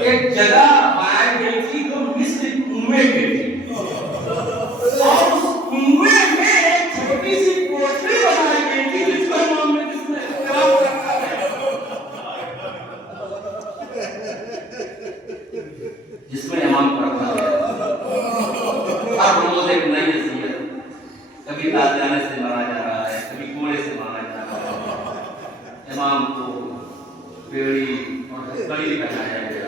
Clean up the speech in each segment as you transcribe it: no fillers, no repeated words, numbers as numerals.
एक जगह बनाई गई थी जो मिस्र कुएं में थी और उस कुएं में एक छोटी सी कोठरी बनाई गई थी जिसका नाम में जिसमें इकराम रखा है, जिसमें इमाम को रखा गया। अब रोज एक नई नसीहत, कभी ताज़ियाने से मारा जा रहा है, कभी कोड़े से मारा जा रहा है, इमाम को बेड़ी और कड़ी पहनाया गया।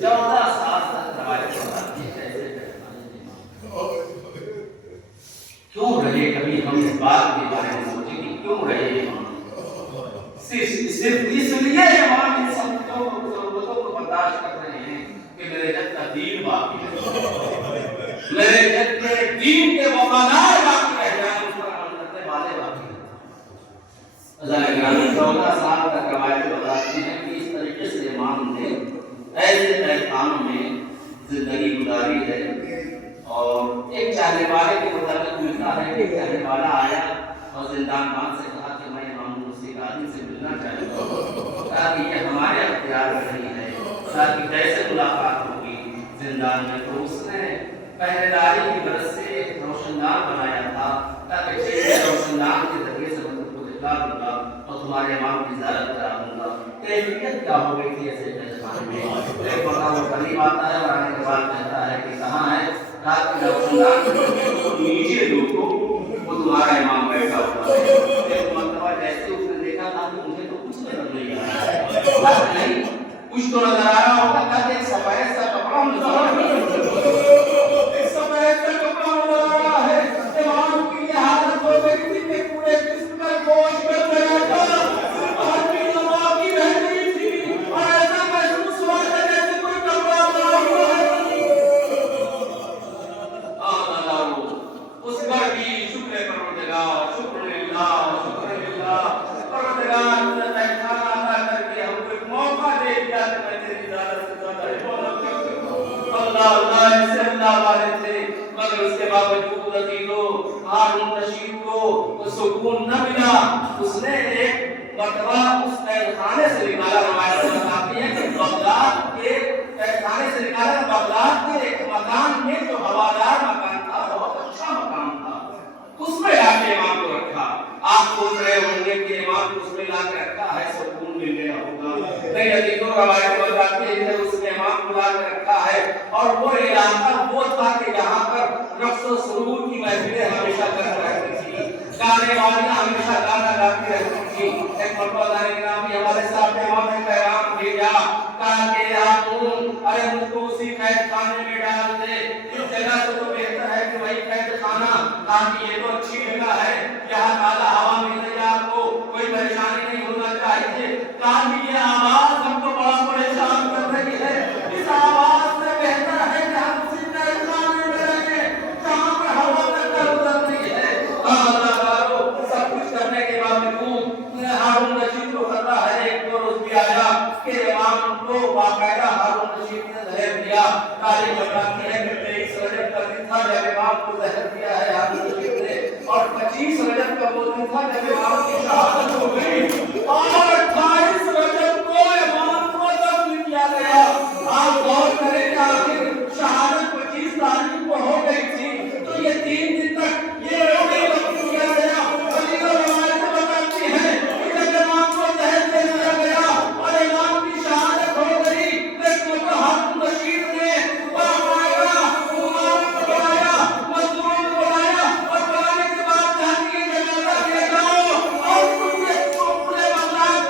14 साल तक रवायत बताती है कैसे क्यों रहे। कभी हम इस बात के बारे में सोचे कि क्यों रहे इमाम, सिर्फ इसलिए इमाम इन सबको जरूरतों को बर्दाश्त कर रहे हैं कि मेरे जब का दीन बाकी है, मेरे जब के दीन के वफादार बाकी रह जाए, उस पर अमल करने वाले बाकी रहे। 14 साल तक रवायत बताती है कि इस तरीके से इमाम ने ऐसे तहखानों में जिंदगी गुजारी है। और एक चाहने वाले के मुताबिक मिलता है कि चाहने वाला आया और जिंदान बांध से कहा कि मैं इमाम मुर्सी कादिर से मिलना चाहूँगा, ताकि ये हमारे अख्तियार में नहीं है, ताकि कैसे मुलाकात होगी जिंदान में। तो उसने पहरेदारी की मदद से एक रोशनदान बनाया था ताकि रोशनदान के जरिए से मतलब को दिखला दूंगा और तुम्हारे इमाम की ज़ियारत करा दूंगा। कैफियत क्या हो गई थी ऐसे जज्बान में। एक बड़ा वो करीब आता है और आने के बाद कहता है कि कहाँ है, ताकि रोशनदान को नीचे देखो, वो तुम्हारा इमाम बैठा हुआ है। एक मर्तबा जैसे उसने देखा था कि मुझे तो कुछ नहीं आ रहा है, कुछ तो नजर आ रहा होगा, ताकि एक सफेद सा कपड़ा नजर आ रहा है, एक सफेद सा कपड़ा नजर आ रहा है। इमाम की ये हालत हो गई थी कि पूरे जिस्म में गोश्त बन गया था, हड्डी नवाकी रह गई थी और ऐसा महसूस हुआ था जैसे कोई कपड़ा उतारा हुआ है। उस पर भी शुक्र परवरदिगार, परवरदिगार ने तहखाना अता करके हमको एक मौका दे दिया कि मैं तेरी इजाजत से ज्यादा इबादत करूं। अल्लाह इससे अल्लाह वाले थे, मगर उसके बावजूद अजीजों हारून रशीद को सुकून न मिला। उसने एक मर्तबा उस तहखाने से निकाला, रवायत बताती है कि बगदाद के तहखाने से निकाला। बगदाद के एक मकान में जो हवादार मकान था, बहुत अच्छा मकान था, उसमें लाके इमाम को रखा। आप सोच रहे होंगे कि इमाम को उसमें लाके रखा है, सुकून मिल गया होगा। नहीं, अजीजों रवायत बताती है कि उसने इमाम को लाके रखा है और वो इलाका वो था कि जहाँ पर रक्स और सुरूर की महफिलें हमेशा कर रहती थी, गाने वालियां हमेशा गाना गाती रहती थी। एक मर्तबा गिरामी हमारे साथ इमाम ने पैगाम भेजा, कहा कि अरे मुझको उसी कैद खाने में डाल दे, इस जगह से तो बेहतर है कि वही कैद खाना, ताकि ये तो अच्छी जगह है, यहाँ ताज़ा हवा मिल रही है, आपको कोई परेशानी नहीं होना चाहिए। ताकि ये आवाज हमको बड़ा परेशान कर रही है, इस आवाज से बेहतर है कि हम उसी कैद खाने में रहें जहाँ पर हवा तक उतरती है। सब कुछ करने के बावजूद हारून रशीद को खतरा है। एक दो रोज भी आया कि इमाम को बाकायदा हारून रशीद ने जहर दिया। तारीख बताती है कि 23 रजब का दिन था जब इमाम को जहर दिया है हारून रशीद ने, और 25 रजब का वो दिन था जब इमाम की शहादत हो गई, और 28 रजब को इमाम को दफन किया गया। आप गौर करें कि आखिर शहादत 25 तारीख को हो गई थी, तो ये 3 दिन तक ये दफन किया गया। अलीगढ़ रवायत बताती है कि जब इमाम को जहर दे दिया गया और इमाम की शहादत हो गई, लेकिन हारून रशीद ने बाकायदा इमाम को बुलाया, मजदूरों को बुलाया और बुलाने के बाद जाके जनाजा ले जाओ और पूरे बगदाद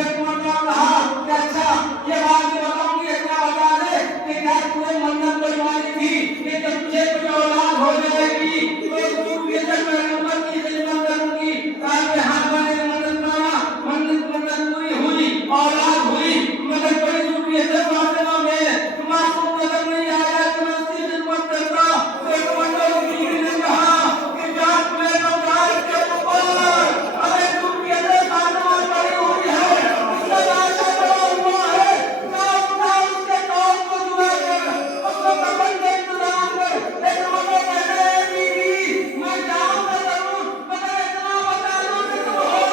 एक मतलब कहा कि अच्छा ये बात भी बताऊंगी, इतना बता दे कि क्या तूने मन्नत बनवाई थी कि जब तुझे कोई औलाद हो जाएगी तो तू ये जब मैं उम्मत की खिदमत करूंगी। ताकि हाथ बने मन्नत माना, मन्नत पूरी हुई, औलाद हुई, मगर बड़ी जरूरी है फातिमा में मासूम नजर नहीं आया कि मैं उसकी खिदमत करता। तो एक मंडल बीवी ने कहा कि जान तुम्हें नौकार के ऊपर अरे तू के अंदर फातिमा पड़ी हुई है, उसका लाशा पड़ा हुआ है, ना उसके कौम को जुड़ा कर उसको कफन का इंतजाम कर। एक मंडल कहने बीवी मैं जाऊंगा जरूर, मगर इतना बता दो कि तुम हो